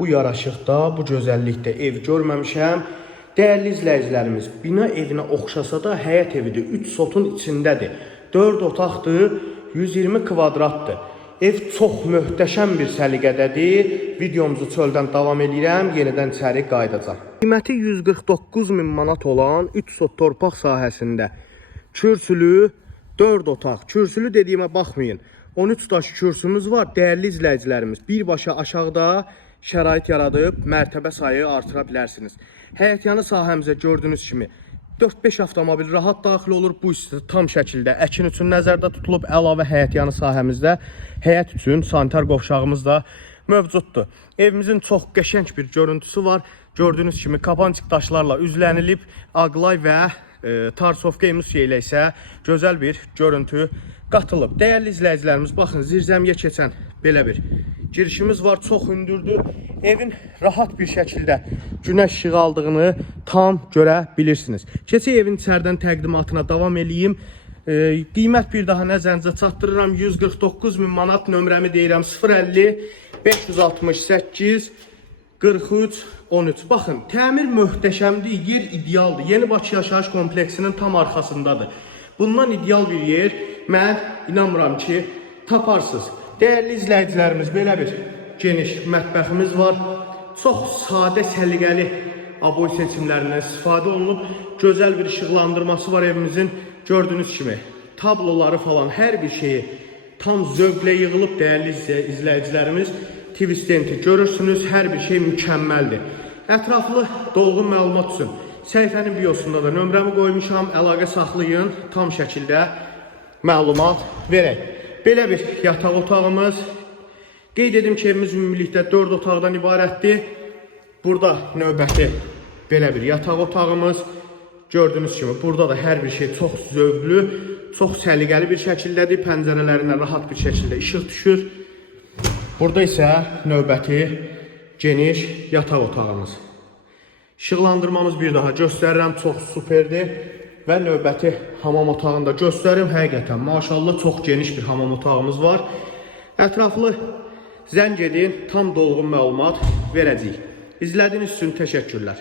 bu yaraşıqda, bu gözəllikdə ev görməmişəm. Dəyərli izləyicilərimiz, bina evinə oxşasa da həyət evidir. 3 sotun içindədir. 4 otaqdır, 120 kvadratdır. Ev çox möhtəşəm bir səliqədədir. Videomuzu çöldən davam edirəm, yenidən içəri qayıdacaq. Qiyməti 149 min manat olan 3 sot torpaq sahəsində kürsülü 4 otaq. Kürsülü dediyimə baxmayın. 13 daş kürsümüz var. Dəyərli izləyicilərimiz, birbaşa aşağıda şərait yaradıb mərtəbə sayı artıra bilərsiniz. Həyətyanı sahəmizə gördüyünüz kimi 4-5 avtomobil rahat daxil olur. Bu isə tam şəkildə əkin üçün nəzərdə tutulub. Əlavə həyətyanı sahəmizdə həyət üçün sanitar qovşağımız da mövcuddur. Evimizin çox qəşəng bir görüntüsü var. Gördüyünüz kimi kapançıq daşlarla üzlənilib. Ağlay və Tarsovka emisiyyə ilə isə gözəl bir görüntü qatılıb. Dəyərli izləyicilərimiz, baxın, zirzəmiyə keçən belə bir girişimiz var. Çox hündürdür. Evin rahat bir şəkildə günəş işığı aldığını tam görə bilirsiniz. Keçək evin içərdən təqdimatına davam edeyim. Qiymət bir daha nəzərinizə çatdırıram. 149 min manat, nömrəmi deyirəm 050 568 43 13. Baxın, təmir möhtəşəmdir, yer idealdır. Yeni Bakı yaşayış kompleksinin tam arxasındadır. Bundan ideal bir yer mən inanmıram ki taparsınız. Dəyərli izləyicilərimiz, belə bir geniş mətbəximiz var. Çox sadə, səliqəli aboy seçimlərindən istifadə olunub. Gözəl bir işıqlandırması var evimizin. Gördüyünüz kimi tabloları falan, hər bir şeyi tam zövqlə yığılıb. Dəyərli izləyicilərimiz, TV stenti görürsünüz, hər bir şey mükəmməldir. Ətraflı dolğun məlumat üçün səhifənin biosunda da nömrəmi qoymuşam, əlaqə saxlayın, tam şəkildə məlumat verək. Belə bir yataq otağımız. Qeyd edim ki, evimiz ümumilikdə 4 otaqdan ibarətdir. Burada növbəti belə bir yataq otağımız. Gördüyünüz kimi burada da hər bir şey çox zövqlü, çox səliqəli bir şəkildədir. Pəncərələrinə rahat bir şəkildə işıq düşür. Burada isə növbəti geniş yataq otağımız. İşıqlandırmamız bir daha göstərirəm, çox superdir. Və növbəti hamam otağını da göstərim. Həqiqətən, maşallah, çox geniş bir hamam otağımız var. Ətraflı zəng edin, tam dolğun məlumat verəcəyik. İzlədiyiniz üçün təşəkkürlər.